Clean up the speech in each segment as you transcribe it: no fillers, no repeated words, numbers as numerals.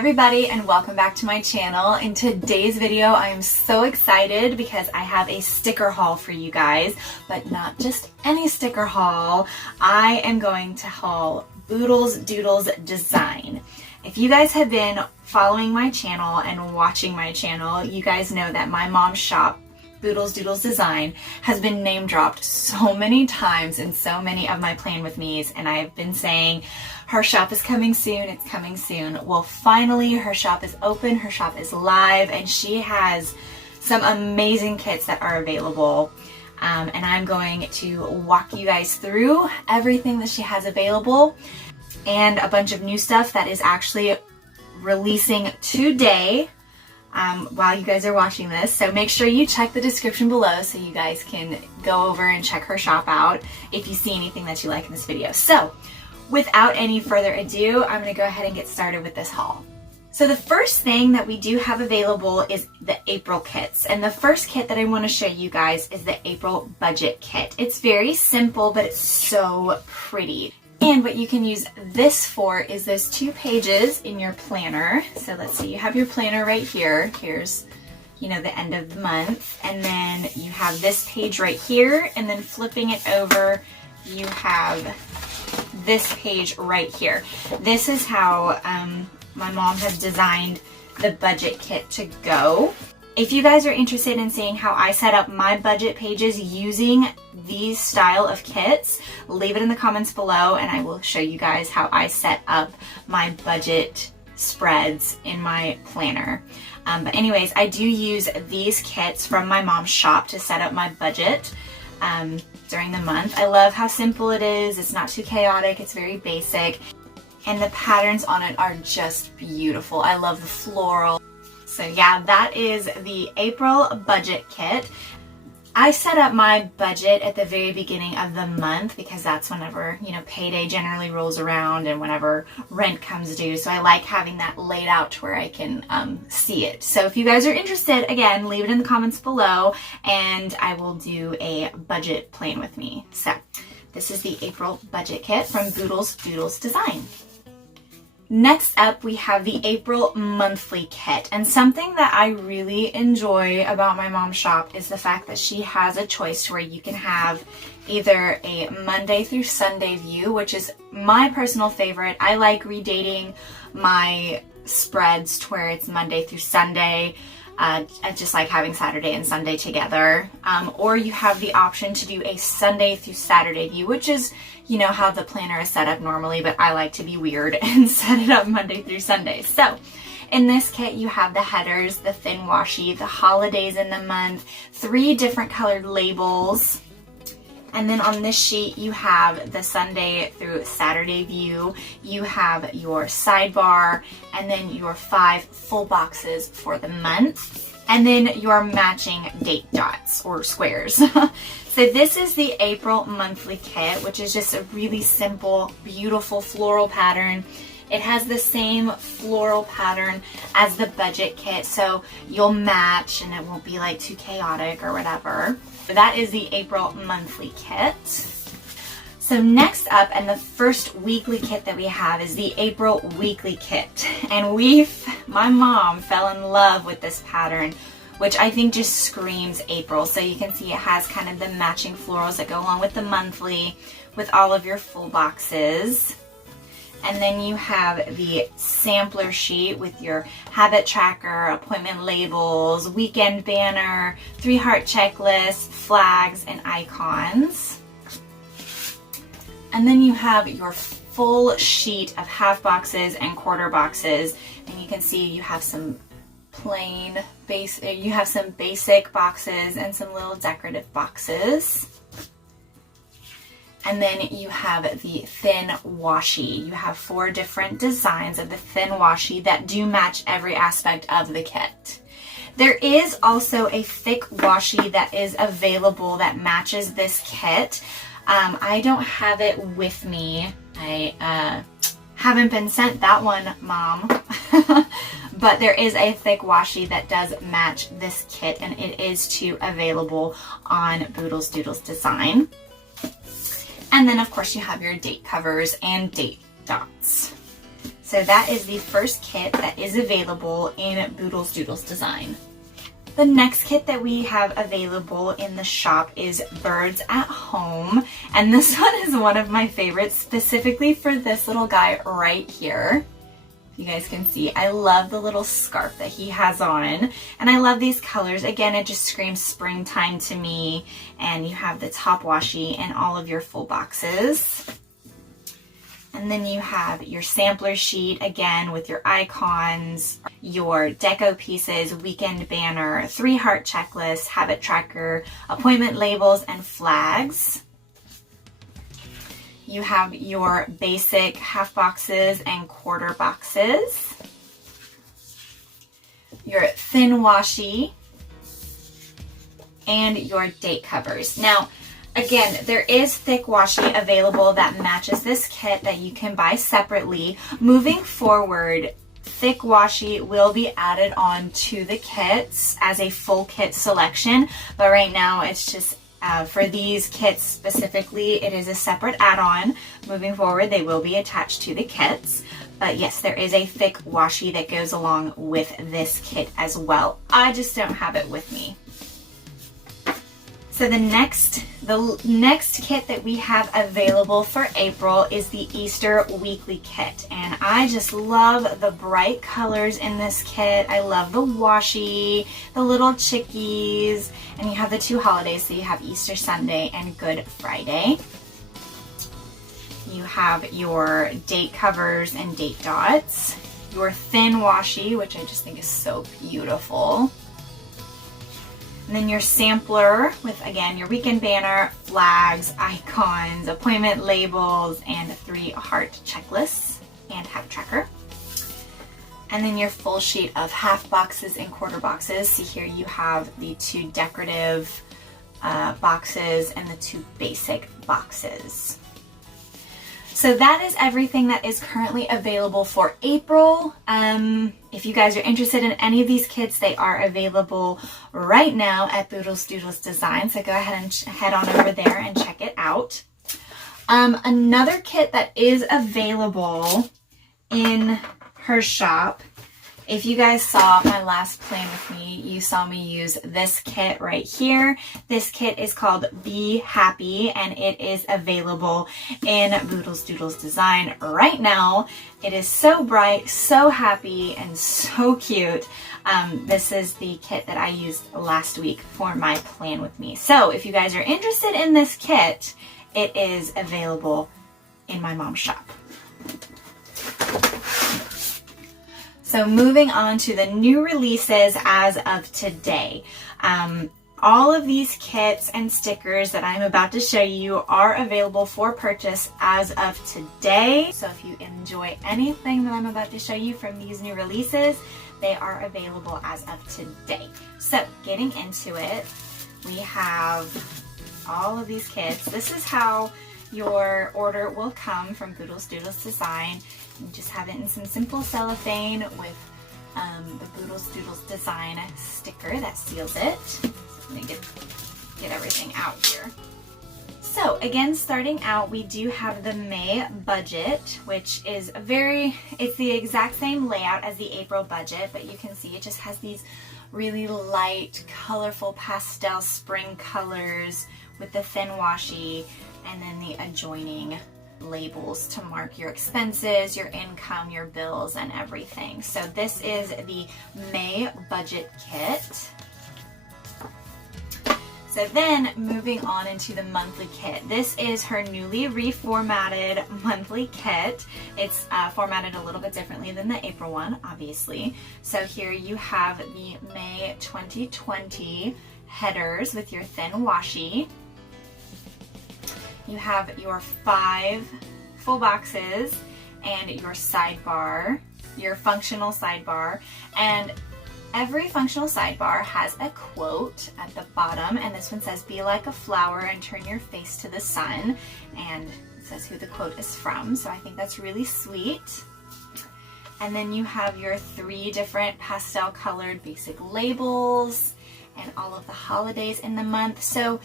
everybody, and welcome back to my channel. In today's video, I am so excited because I have a sticker haul for you guys, but not just any sticker haul. I am going to haul BoodlesDoodlesDesign. If you guys have been following my channel and watching my channel, you guys know that my mom's shop, BoodlesDoodlesDesign, has been name dropped so many times in so many of my Plan With Me's, and I've been saying her shop is coming soon, it's coming soon. Well, finally her shop is open, her shop is live, and she has some amazing kits that are available. And I'm going to walk you guys through everything that she has available and a bunch of new stuff that is actually releasing today while you guys are watching this. So make sure you check the description below so you guys can go over and check her shop out if you see anything that you like in this video. So without any further ado, I'm going to go ahead and get started with this haul. So the first thing that we do have available is the April kits. And the first kit that I want to show you guys is the April budget kit. It's very simple, but it's so pretty. And what you can use this for is those 2 pages in your planner. So let's see, you have your planner right here. Here's, the end of the month. And then you have this page right here. And then flipping it over, you have this page right here. This is how my mom has designed the budget kit to go. If you guys are interested in seeing how I set up my budget pages using these style of kits, leave it in the comments below and I will show you guys how I set up my budget spreads in my planner. But anyways, I do use these kits from my mom's shop to set up my budget during the month. I love how simple it is. It's not too chaotic. It's very basic. And the patterns on it are just beautiful. I love the floral. So yeah, that is the April budget kit. I set up my budget at the very beginning of the month because that's whenever, payday generally rolls around and whenever rent comes due. So I like having that laid out to where I can see it. So if you guys are interested, again, leave it in the comments below and I will do a budget plan with me. So this is the April budget kit from BoodlesDoodlesDesign. Next up, we have the April monthly kit, and something that I really enjoy about my mom's shop is the fact that she has a choice where you can have either a Monday through Sunday view, which is my personal favorite. I like redating my spreads to where it's Monday through Sunday. I just like having Saturday and Sunday together. Or you have the option to do a Sunday through Saturday view, which is, how the planner is set up normally, but I like to be weird and set it up Monday through Sunday. So in this kit, you have the headers, the thin washi, the holidays in the month, 3 different colored labels. And then on this sheet, you have the Sunday through Saturday view, you have your sidebar, and then your 5 full boxes for the month, and then your matching date dots or squares. So this is the April monthly kit, which is just a really simple, beautiful floral pattern. It has the same floral pattern as the budget kit, so you'll match and it won't be like too chaotic or whatever. That is the April monthly kit. So next up, and the first weekly kit that we have is the April weekly kit. And my mom fell in love with this pattern, which I think just screams April. So you can see it has kind of the matching florals that go along with the monthly with all of your full boxes. And then you have the sampler sheet with your habit tracker, appointment labels, weekend banner, 3-heart checklist, flags, and icons. And then you have your full sheet of half boxes and quarter boxes. And you can see you have some basic boxes and some little decorative boxes. And then you have the thin washi. You have 4 different designs of the thin washi that do match every aspect of the kit. There is also a thick washi that is available that matches this kit. I don't have it with me. I haven't been sent that one, Mom. But there is a thick washi that does match this kit, and it is too available on BoodlesDoodlesDesign. And then of course you have your date covers and date dots. So that is the first kit that is available in Boodles Doodles Design. The next kit that we have available in the shop is Birds at Home, and this one is one of my favorites, specifically for this little guy right here. You guys can see, I love the little scarf that he has on, and I love these colors. Again, it just screams springtime to me, and you have the top washi and all of your full boxes. And then you have your sampler sheet, again, with your icons, your deco pieces, weekend banner, 3-heart checklist, habit tracker, appointment labels, and flags. You have your basic half boxes and quarter boxes, your thin washi, and your date covers. Now, again, there is thick washi available that matches this kit that you can buy separately. Moving forward, thick washi will be added on to the kits as a full kit selection, but right now it's just for these kits specifically, it is a separate add-on. Moving forward, they will be attached to the kits. But yes, there is a thick washi that goes along with this kit as well. I just don't have it with me. So the next kit that we have available for April is the Easter Weekly Kit. And I just love the bright colors in this kit. I love the washi, the little chickies, and you have the 2 holidays, so you have Easter Sunday and Good Friday. You have your date covers and date dots, your thin washi, which I just think is so beautiful. And then your sampler with, again, your weekend banner, flags, icons, appointment labels, and 3-heart checklists and habit tracker. And then your full sheet of half boxes and quarter boxes. See here you have the 2 decorative boxes and the 2 basic boxes. So that is everything that is currently available for April. If you guys are interested in any of these kits, they are available right now at Boodles Doodles Design. So go ahead and head on over there and check it out. Another kit that is available in her shop, if you guys saw my last plan with me, you saw me use this kit right here. This kit is called Be Happy, and it is available in Boodles Doodles Design right now. It is so bright, so happy, and so cute. This is the kit that I used last week for my plan with me. So if you guys are interested in this kit, it is available in my mom's shop. So moving on to the new releases as of today. All of these kits and stickers that I'm about to show you are available for purchase as of today. So if you enjoy anything that I'm about to show you from these new releases, they are available as of today. So getting into it, we have all of these kits. This is how your order will come from Boodles Doodles Design. You just have it in some simple cellophane with the Boodles Doodles Design sticker that seals it. So I'm going to get everything out here. So again, starting out, we do have the May budget, which is it's the exact same layout as the April budget, but you can see it just has these really light, colorful pastel spring colors with the thin washi and then the adjoining labels to mark your expenses, your income, your bills, and everything. So this is the May budget kit. So then moving on into the monthly kit. This is her newly reformatted monthly kit. It's formatted a little bit differently than the April one, obviously. So here you have the May 2020 headers with your thin washi. You have your 5 full boxes and your sidebar, your functional sidebar, and every functional sidebar has a quote at the bottom, and this one says, "Be like a flower and turn your face to the sun," and it says who the quote is from, so I think that's really sweet. And then you have your 3 different pastel colored basic labels and all of the holidays in the month. So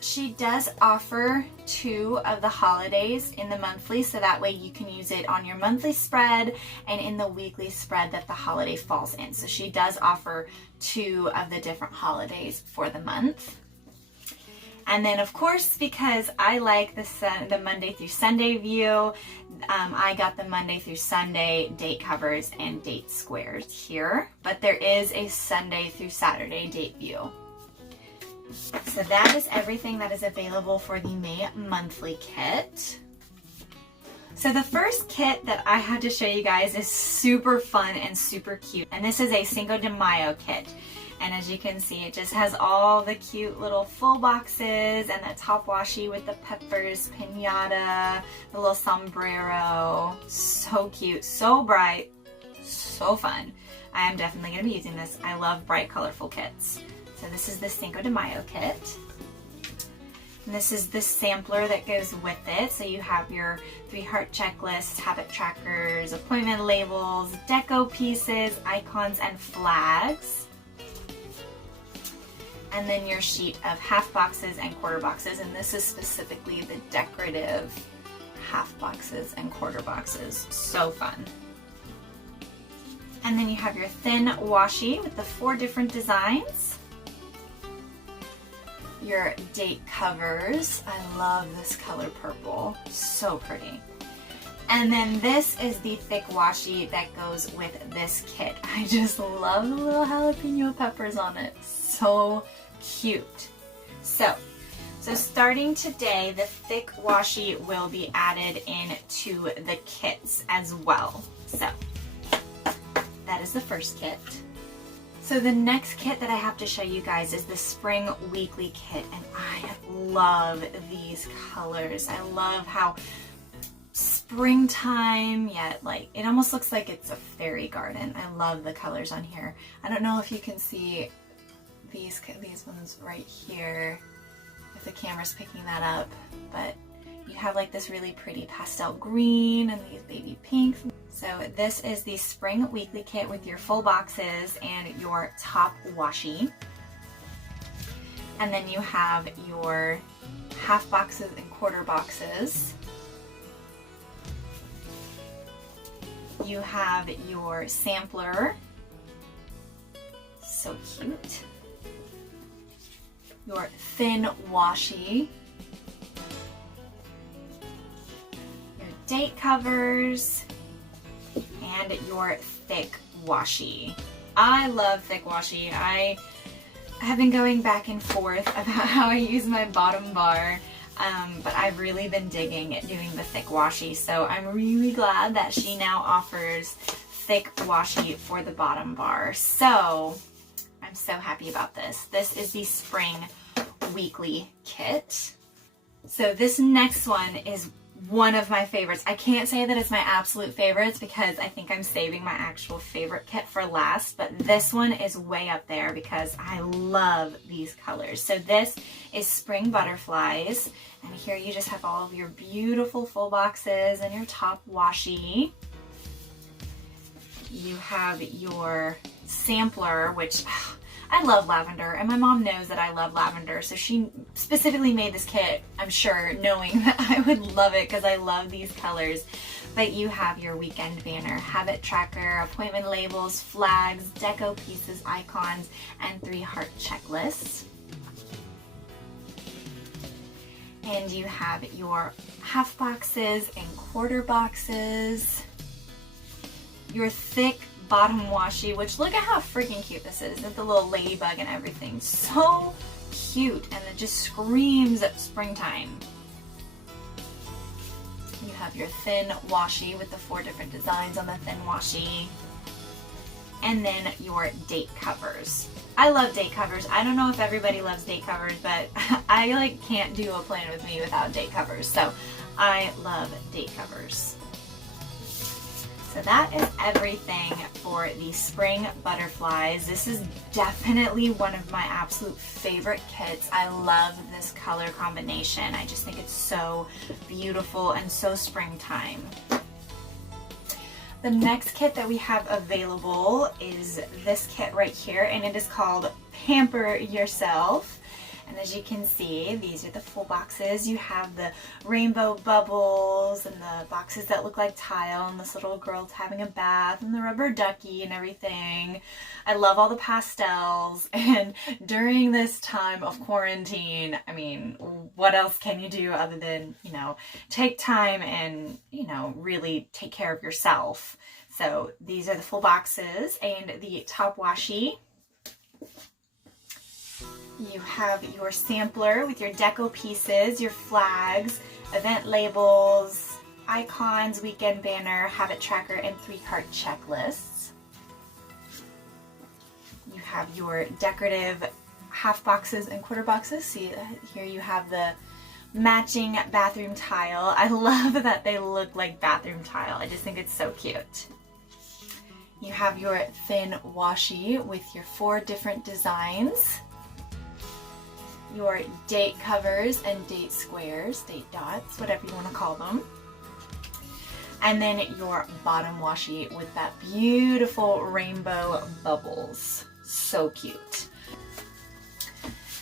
She does offer 2 of the holidays in the monthly, so that way you can use it on your monthly spread and in the weekly spread that the holiday falls in. So she does offer 2 of the different holidays for the month. And then of course, because I like the Monday through Sunday view, I got the Monday through Sunday date covers and date squares here, but there is a Sunday through Saturday date view. So that is everything that is available for the May monthly kit. So the first kit that I had to show you guys is super fun and super cute. And this is a Cinco de Mayo kit. And as you can see, it just has all the cute little full boxes and the top washi with the peppers, piñata, the little sombrero. So cute, so bright, so fun. I am definitely going to be using this. I love bright, colorful kits. So this is the Cinco de Mayo kit. And this is the sampler that goes with it. So you have your 3-heart checklist, habit trackers, appointment labels, deco pieces, icons, and flags. And then your sheet of half boxes and quarter boxes. And this is specifically the decorative half boxes and quarter boxes. So fun. And then you have your thin washi with the 4 different designs. Your date covers. I love this color purple, so pretty. And then this is the thick washi that goes with this kit. I just love the little jalapeno peppers on it, so cute. So starting today, the thick washi will be added into the kits as well. So that is the first kit. So the next kit that I have to show you guys is the Spring Weekly Kit, and I love these colors. I love how springtime, yet like it almost looks like it's a fairy garden. I love the colors on here. I don't know if you can see these ones right here, if the camera's picking that up, but you have like this really pretty pastel green and these baby pinks. So this is the Spring Weekly Kit with your full boxes and your top washi. And then you have your half boxes and quarter boxes. You have your sampler. So cute. Your thin washi. Your date covers. And your thick washi. I love thick washi. I have been going back and forth about how I use my bottom bar, but I've really been digging at doing the thick washi, so I'm really glad that she now offers thick washi for the bottom bar. So I'm so happy about this. This is the Spring Weekly Kit. So this next one is one of my favorites. I can't say that it's my absolute favorites because I think I'm saving my actual favorite kit for last, but this one is way up there because I love these colors. So this is Spring Butterflies, and here you just have all of your beautiful full boxes and your top washi. You have your sampler, which I love lavender, and my mom knows that I love lavender, so she specifically made this kit, I'm sure, knowing that I would love it because I love these colors. But you have your weekend banner, habit tracker, appointment labels, flags, deco pieces, icons, and 3-heart checklists. And you have your half boxes and quarter boxes, your thick bottom washi, which look at how freaking cute this is. With the little ladybug and everything. So cute, and it just screams at springtime. You have your thin washi with the 4 different designs on the thin washi. And then your date covers. I love date covers. I don't know if everybody loves date covers, but I like can't do a plan with me without date covers. So I love date covers. So that is everything for the Spring Butterflies. This is definitely one of my absolute favorite kits. I love this color combination. I just think it's so beautiful and so springtime. The next kit that we have available is this kit right here, and it is called Pamper Yourself. And as you can see, these are the full boxes. You have the rainbow bubbles and the boxes that look like tile and this little girl's having a bath and the rubber ducky and everything. I love all the pastels, and during this time of quarantine, I mean, what else can you do other than, you know, take time and, you know, really take care of yourself. So these are the full boxes and the top washi. You have your sampler with your deco pieces, your flags, event labels, icons, weekend banner, habit tracker, and 3-card checklists. You have your decorative half boxes and quarter boxes. See, here you have the matching bathroom tile. I love that they look like bathroom tile. I just think it's so cute. You have your thin washi with your 4 different designs. Your date covers and date squares, date dots, whatever you want to call them. And then your bottom washi with that beautiful rainbow bubbles. So cute.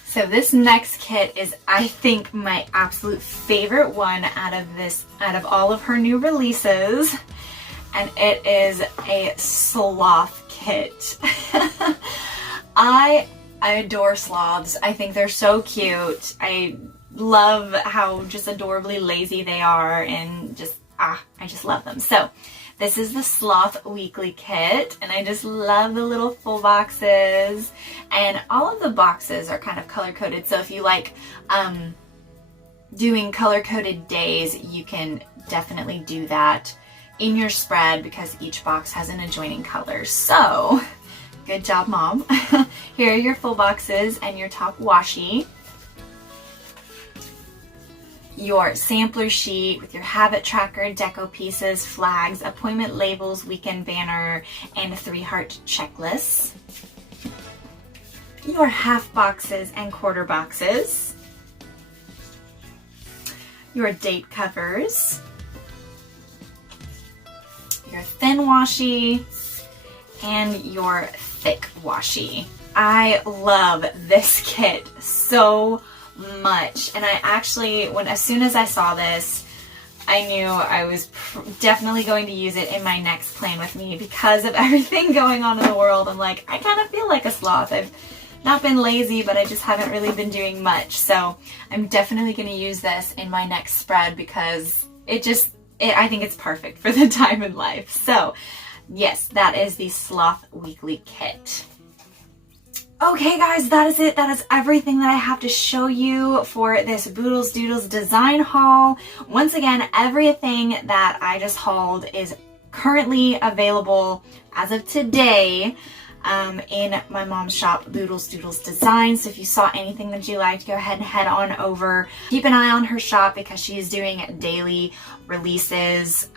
So this next kit is, I think, my absolute favorite one out of all of her new releases. And it is a sloth kit. I adore sloths. I think they're so cute. I love how just adorably lazy they are, and just, I just love them. So this is the Sloth Weekly Kit, and I just love the little full boxes, and all of the boxes are kind of color-coded, so if you like doing color-coded days, you can definitely do that in your spread because each box has an adjoining color. So good job, Mom. Here are your full boxes and your top washi. Your sampler sheet with your habit tracker, deco pieces, flags, appointment labels, weekend banner, and 3-heart checklists. Your half boxes and quarter boxes. Your date covers. Your thin washi, and your thick washi. I love this kit so much, and I actually, as soon as I saw this, I knew I was definitely going to use it in my next plan with me because of everything going on in the world. I'm like, I kind of feel like a sloth. I've not been lazy, but I just haven't really been doing much. So I'm definitely going to use this in my next spread because I think it's perfect for the time in life. So yes, that is the Sloth Weekly Kit. Okay guys, that is it. That is everything that I have to show you for this Boodles Doodles design haul. Once again, everything that I just hauled is currently available as of today in my mom's shop, Boodles Doodles Design. So if you saw anything that you liked, go ahead and head on over. Keep an eye on her shop because she is doing daily releases.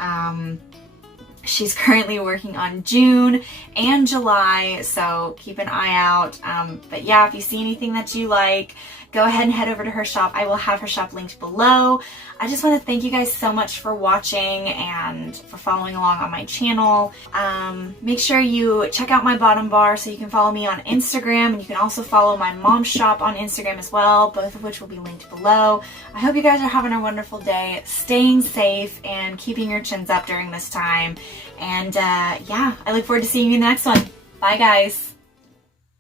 She's currently working on June and July, so keep an eye out. But yeah, if you see anything that you like, go ahead and head over to her shop. I will have her shop linked below. I just want to thank you guys so much for watching and for following along on my channel. Make sure you check out my bottom bar so you can follow me on Instagram, and you can also follow my mom's shop on Instagram as well, both of which will be linked below. I hope you guys are having a wonderful day, staying safe, and keeping your chins up during this time. And yeah, I look forward to seeing you in the next one. Bye guys.